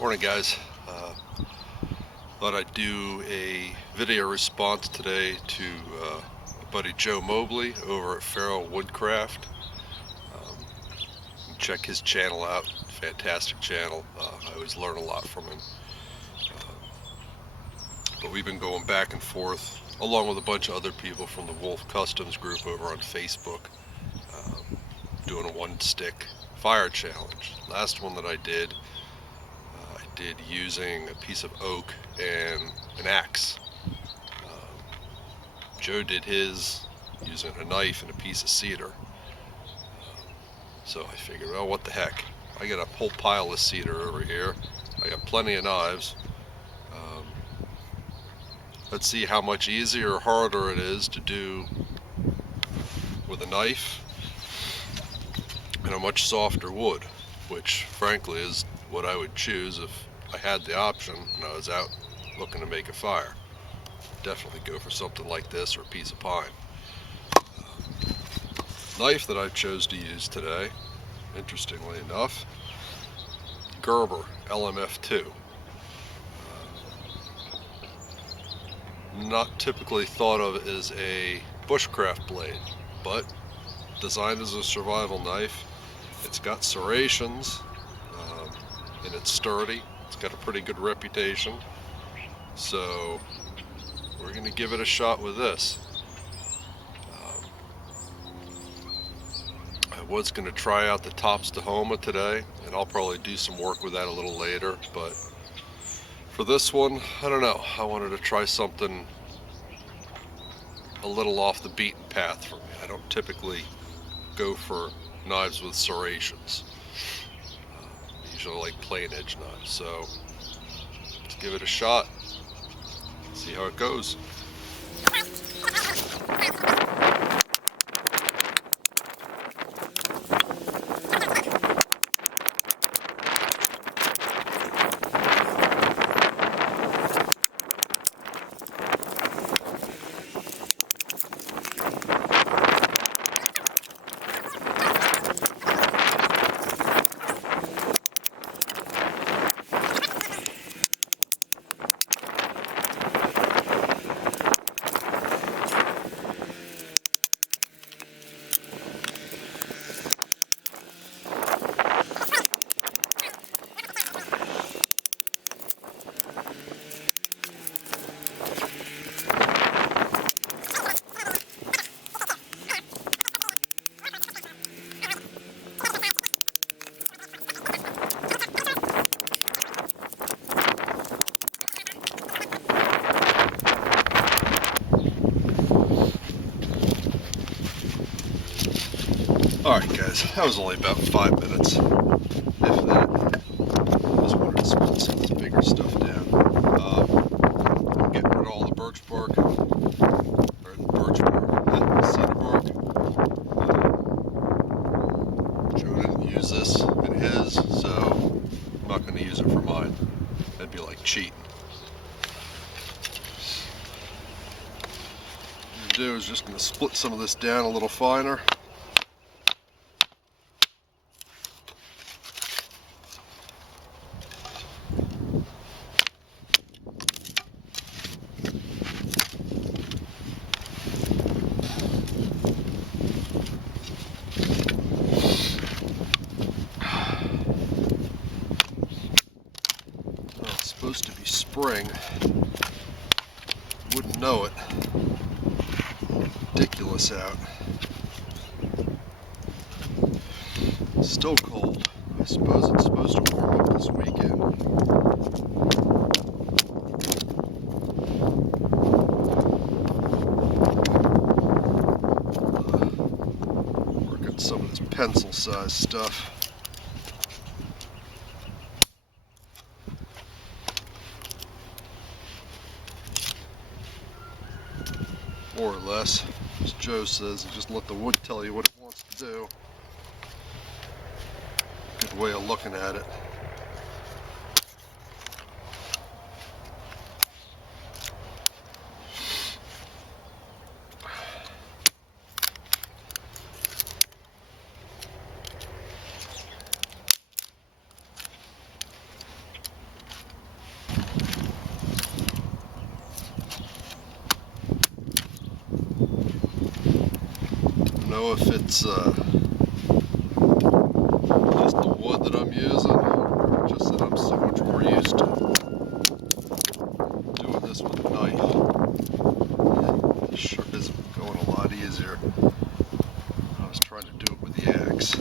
Morning guys. Thought I'd do a video response today to my buddy Joe Mobley over at Feral Woodcraft. Check his channel out, fantastic channel. I always learn a lot from him. But we've been going back and forth along with a bunch of other people from the Wolf Customs group over on Facebook, doing a one stick fire challenge. Last one that I did using a piece of oak and an axe. Joe did his using a knife and a piece of cedar. So I figured, well, what the heck? I got a whole pile of cedar over here. I got plenty of knives. Let's see how much easier or harder it is to do with a knife and a much softer wood, which frankly is what I would choose if I had the option and I was out looking to make a fire. Definitely go for something like this or a piece of pine. Knife that I chose to use today, interestingly enough, Gerber LMF2. Not typically thought of as a bushcraft blade, but designed as a survival knife. It's got serrations, and it's sturdy. It's got a pretty good reputation. So we're going to give it a shot with this. I was going to try out the Tops Tahoma today, and I'll probably do some work with that a little later, but for this one, I don't know. I wanted to try something a little off the beaten path for me. I don't typically go for knives with serrations. I usually like plain edge knives, so let's give it a shot, see how it goes. Alright guys, that was only about 5 minutes, if that. Just wanted to split some of the bigger stuff down. I'm getting rid of all the birch bark, or cedar bark. Joe didn't use this in his, so I'm not going to use it for mine. That'd be like cheating. What I'm going to do is just going to split some of this down a little finer. Supposed to be spring. Wouldn't know it. Ridiculous out. Still cold. I suppose it's supposed to warm up this weekend. Working some of this pencil-sized stuff. More or less, as Joe says, just let the wood tell you what it wants to do. Good way of looking at it. don't know if it's just the wood that I'm using, or just that I'm so much more used to doing this with a knife. It sure is going a lot easier. I was trying to do it with the axe.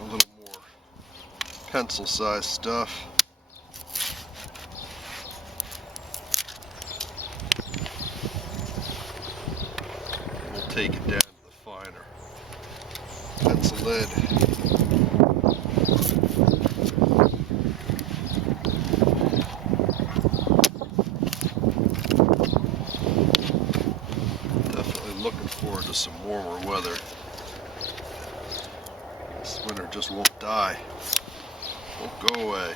A little more pencil-sized stuff. We'll take it down to the finer pencil lead. Definitely looking forward to some warmer weather. This winter just won't die. Won't go away.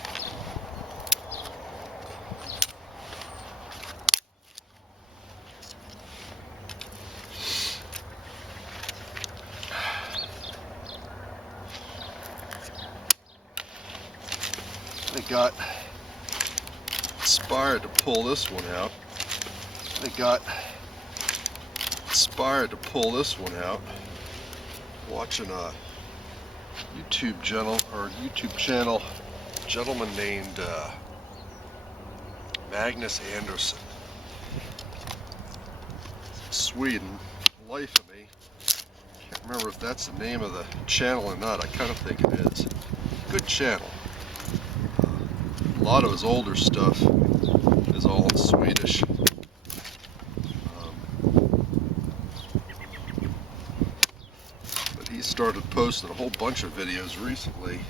I got inspired to pull this one out. Watching a YouTube channel gentleman named Magnus Anderson, Sweden. Life of me, can't remember if that's the name of the channel or not. I kind of think it is. Good channel. A lot of his older stuff is all in Swedish. But he started posting a whole bunch of videos recently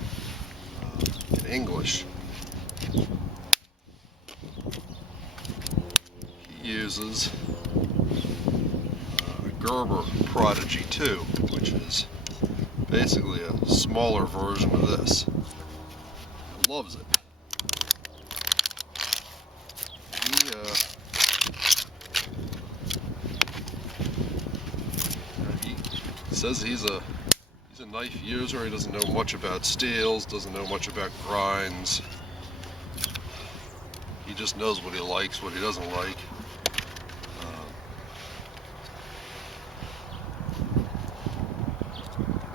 in English. He uses a Gerber Prodigy 2, which is basically a smaller version of this. He loves it. He says he's a knife user. He doesn't know much about steels, doesn't know much about grinds. He just knows what he likes, what he doesn't like.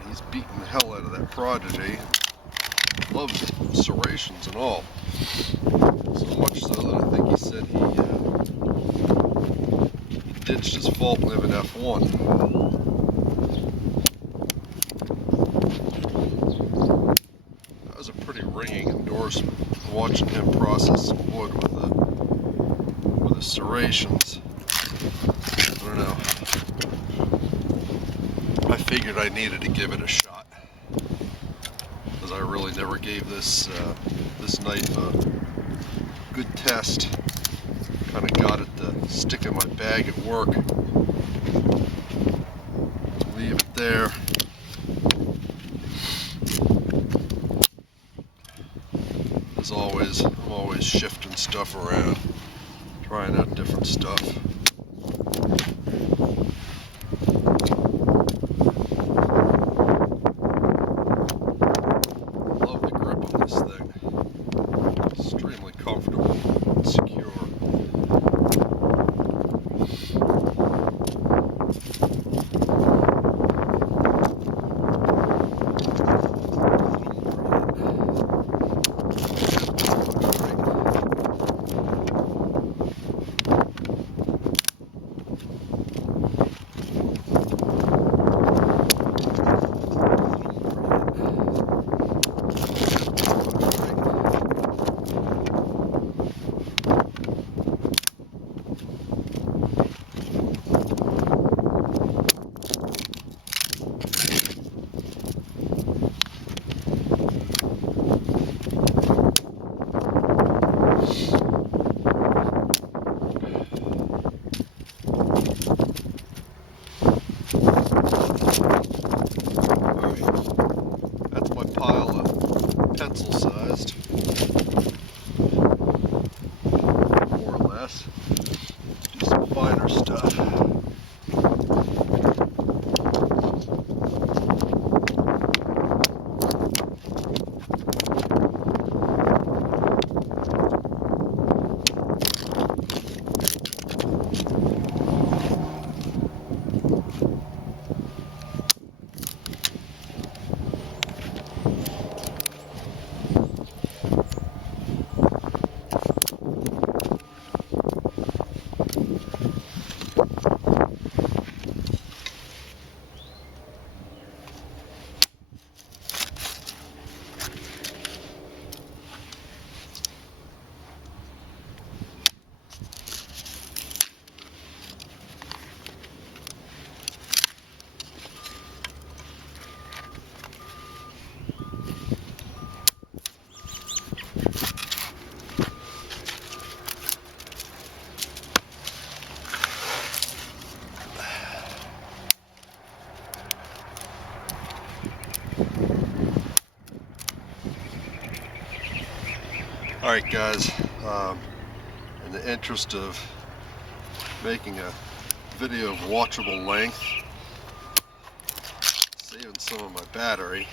He's beating the hell out of that Prodigy. Loves it, serrations and all. So much so that I think he said he ditched his Fault Living F1. That was a pretty ringing endorsement, watching him process some wood with the serrations. I don't know. I figured I needed to give it a shot, because I really never gave this knife a good test. Kind of got it to stick in my bag at work. Leave it there. As always, I'm always shifting stuff around, trying out different stuff. Love the grip of this thing. Extremely comfortable and secure. That's my pile of pencil-sized, more or less. Do some finer stuff. Alright guys, in the interest of making a video of watchable length, saving some of my battery,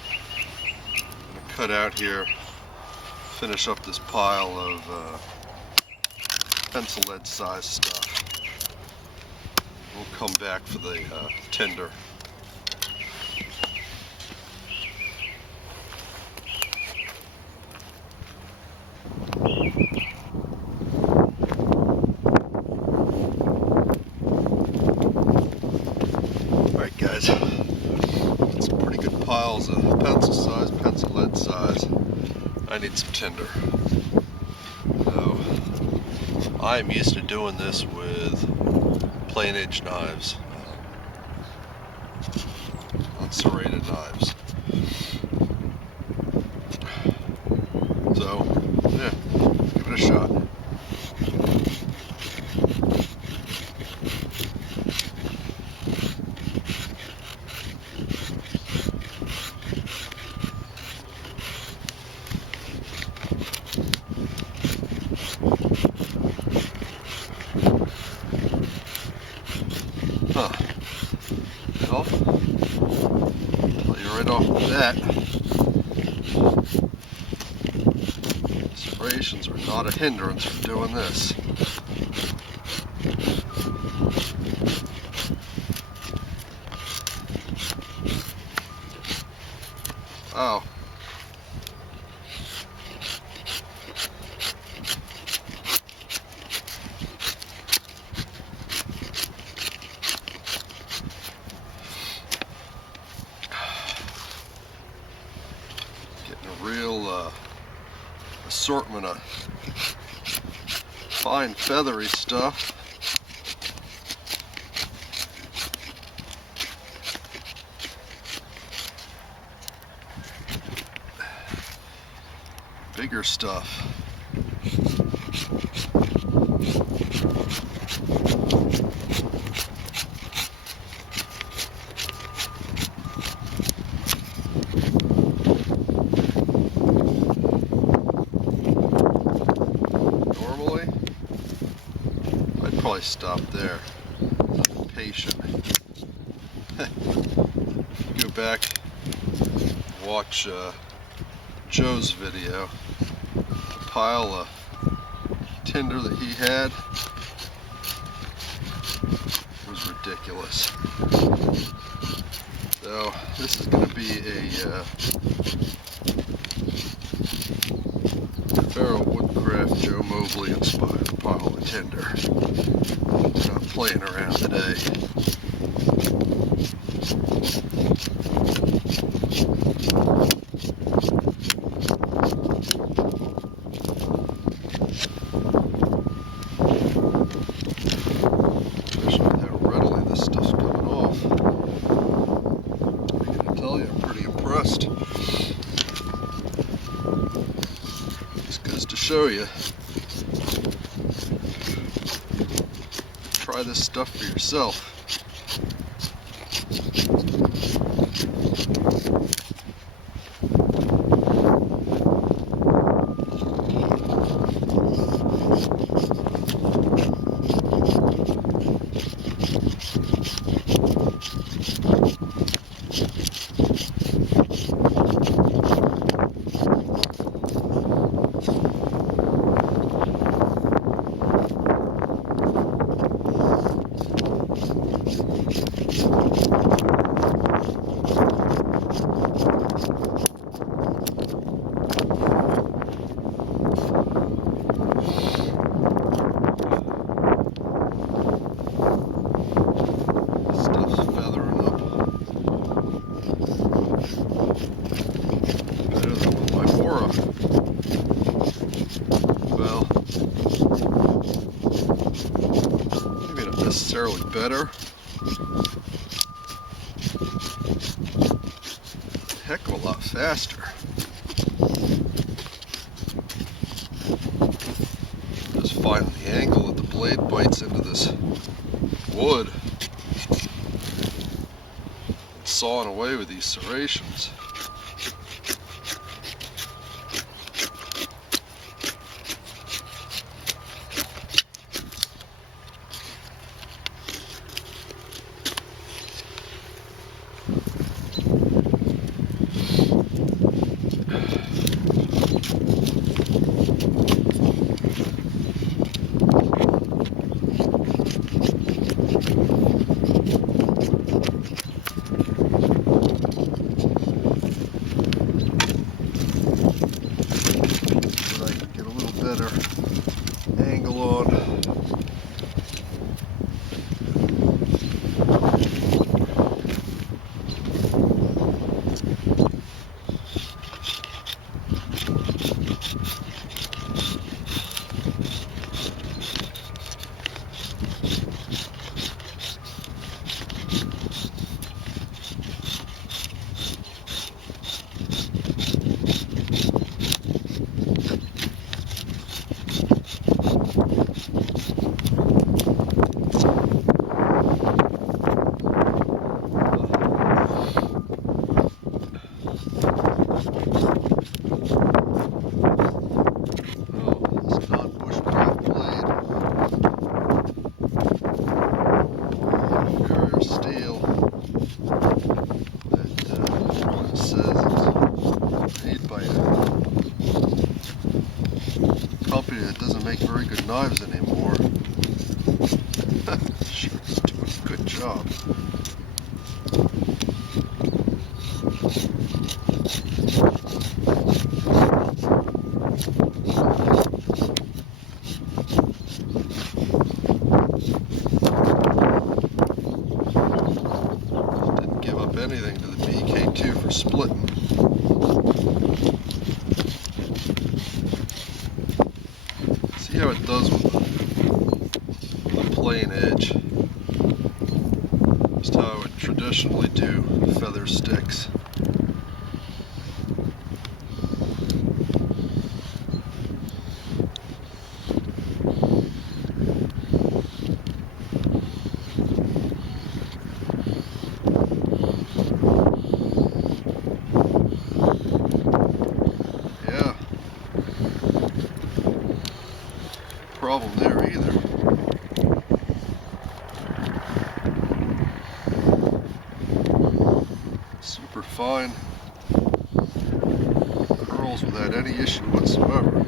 I'm going to cut out here, finish up this pile of pencil lead size stuff. We'll come back for the tinder. Alright guys, got some pretty good piles of pencil lead size. I need some tinder. So, I'm used to doing this with plain edge knives, not serrated knives. So, yeah, give it a shot. Huh. Well, tell you right off the bat, serrations are not a hindrance for doing this. Oh. Getting a real assortment of fine feathery stuff. Bigger stuff. Normally, I'd probably stop there. I'm patient. Go back, watch Joe's video. The pile of tinder that he had was ridiculous. So this is going to be a Feral Woodcraft Joe Mobley inspired pile of tinder. Not playing around today. Just goes to show you try this stuff for yourself. Necessarily better. Heck of a lot faster. Just find the angle that the blade bites into this wood. It's sawing away with these serrations. Angle on. Company that doesn't make very good knives anymore. Sure, it's doing a good job. Didn't give up anything to the BK2 for splitting. See how it does with the plain edge. Just how I would traditionally do feather sticks. Yeah. Problem there either. Super fine. Curls without any issue whatsoever.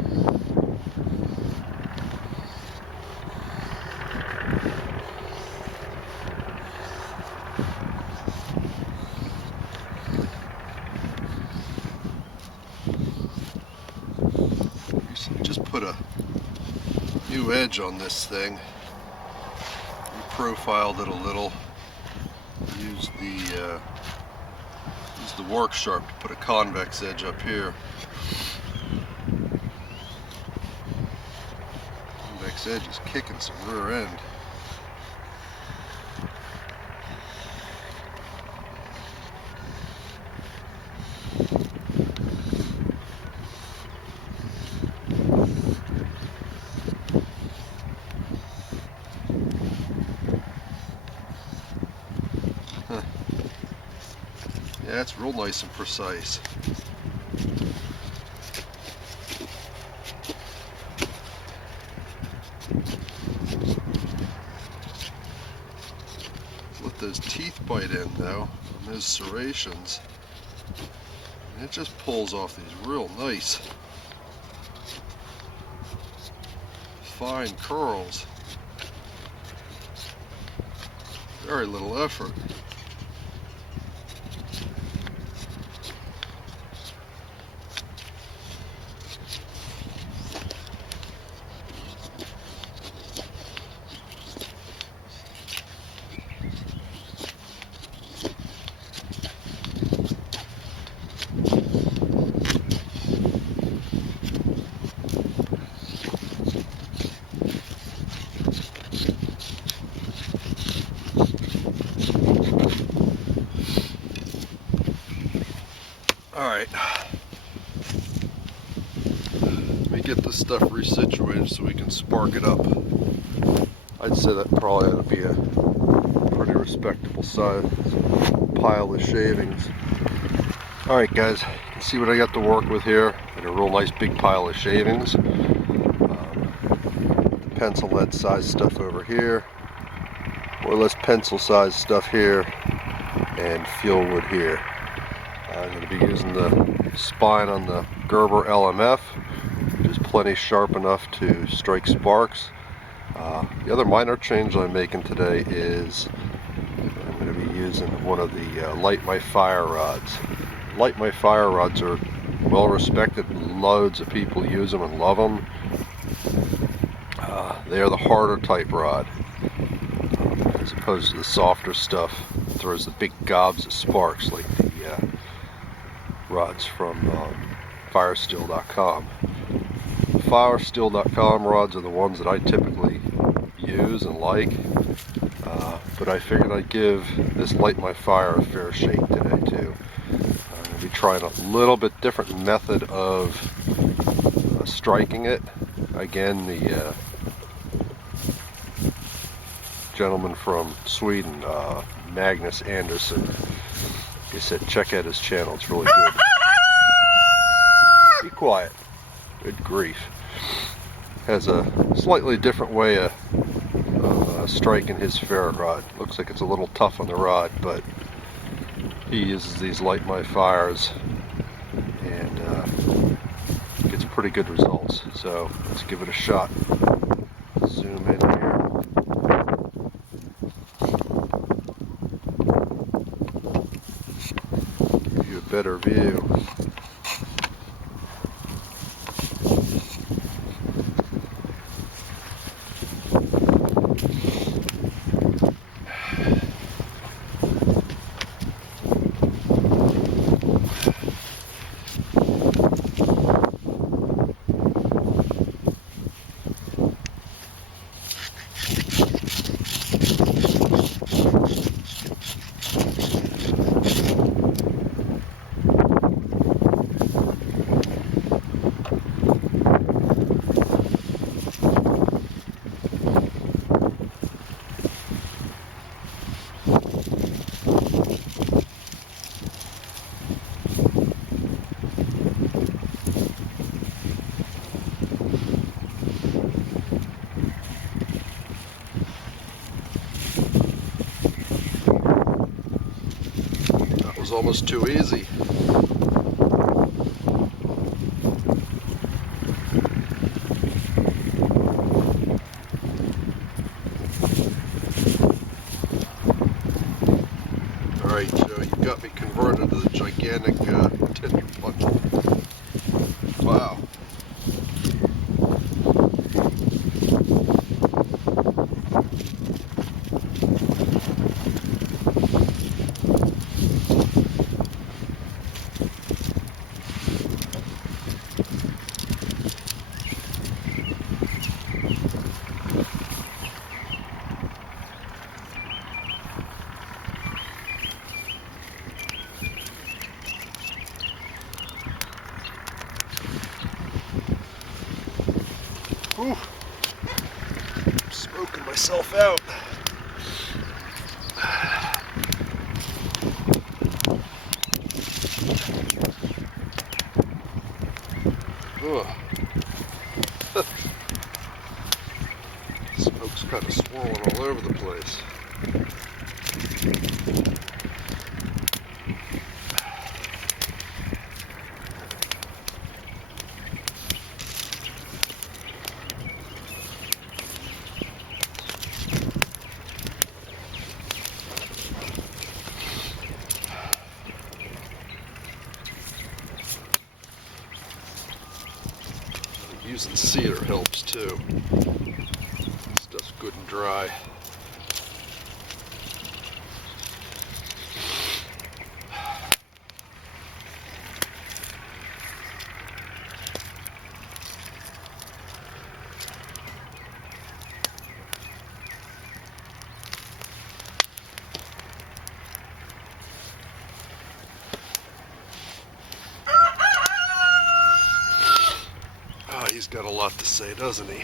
Just put a new edge on this thing. Profiled it a little. Use the work sharp to put a convex edge up here. Convex edge is kicking some rear end. That's real nice and precise. Let those teeth bite in though, on those serrations. And it just pulls off these real nice, fine curls. Very little effort. Alright, let me get this stuff resituated so we can spark it up. I'd say that probably ought to be a pretty respectable size pile of shavings. Alright guys, you can see what I got to work with here. Got a real nice big pile of shavings. Pencil lead size stuff over here. More or less pencil size stuff here. And fuel wood here. I'm going to be using the spine on the Gerber LMF, which is plenty sharp enough to strike sparks. The other minor change I'm making today is I'm going to be using one of the Light My Fire rods. Light My Fire rods are well respected. Loads of people use them and love them. They are the harder type rod, as opposed to the softer stuff that throws the big gobs of sparks like the rods from firesteel.com. Firesteel.com rods are the ones that I typically use and like, but I figured I'd give this Light My Fire a fair shake today too. I'm going to be trying a little bit different method of striking it. Again, the gentleman from Sweden, Magnus Anderson, he said check out his channel, it's really good. Be quiet. Good grief. Has a slightly different way of striking his ferret rod. Looks like it's a little tough on the rod, but he uses these Light My Fires and gets pretty good results. So let's give it a shot. Zoom in here. Give you a better view. Was almost too easy. Alright, Joe, you got me converted to the gigantic tinder punch. Wow. Whew. I'm smoking myself out. Smoke's kind of swirling all over the place. Using cedar helps too. Stuff's good and dry. He's got a lot to say, doesn't he?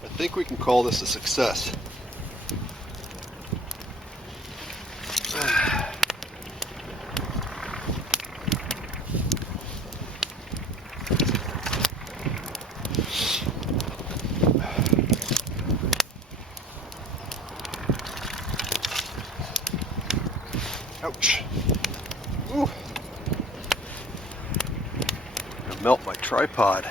I think we can call this a success. Ouch. Ooh. Gonna melt my tripod.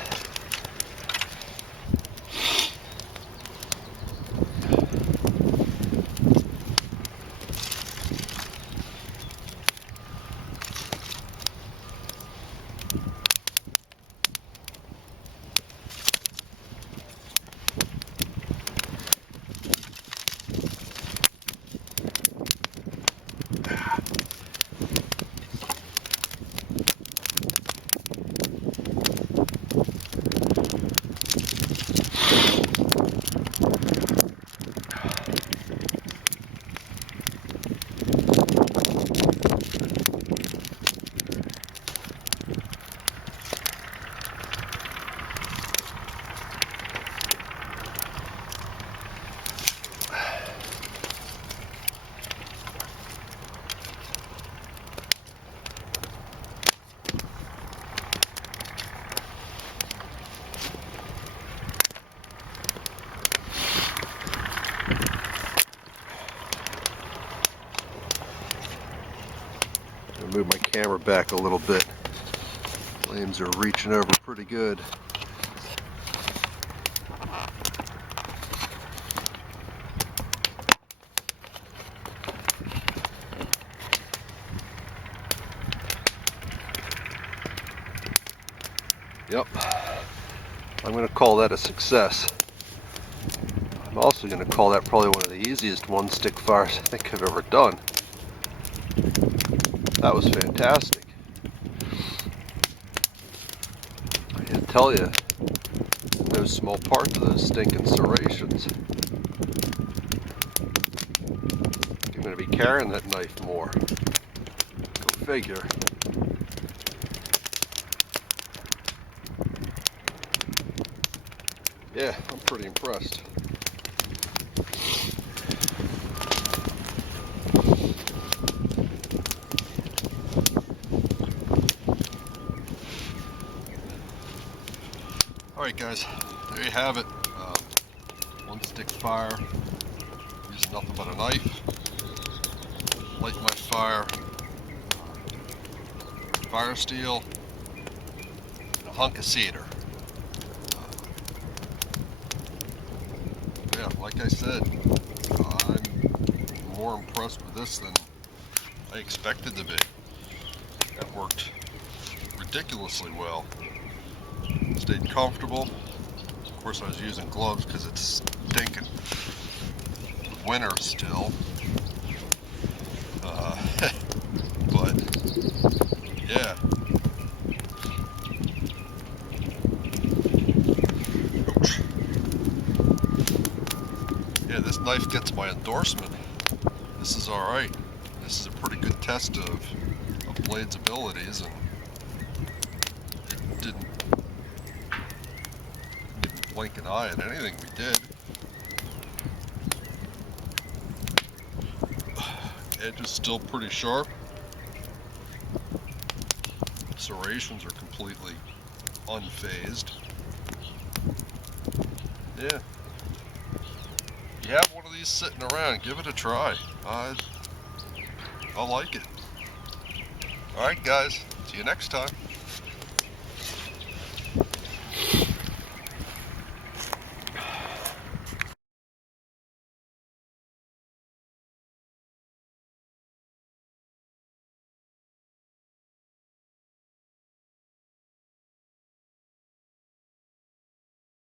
Move my camera back a little bit. Flames are reaching over pretty good. Yep, I'm going to call that a success. I'm also going to call that probably one of the easiest one-stick fires I think I've ever done. That was fantastic. I gotta tell you, no small part to those stinking serrations. I'm gonna be carrying that knife more. Go figure. Yeah, I'm pretty impressed. Alright guys, there you have it. One stick fire, using nothing but a knife. Light my fire, fire steel, and a hunk of cedar. Yeah, like I said, I'm more impressed with this than I expected to be. That worked ridiculously well. Stayed comfortable. Of course I was using gloves because it's stinking winter still. But yeah. Ouch. Yeah, this knife gets my endorsement. This is alright. This is a pretty good test of blade's abilities, and it didn't blink an eye at anything we did. Edge is still pretty sharp. Serrations are completely unfazed. Yeah. You have one of these sitting around, give it a try. I like it. Alright guys, see you next time.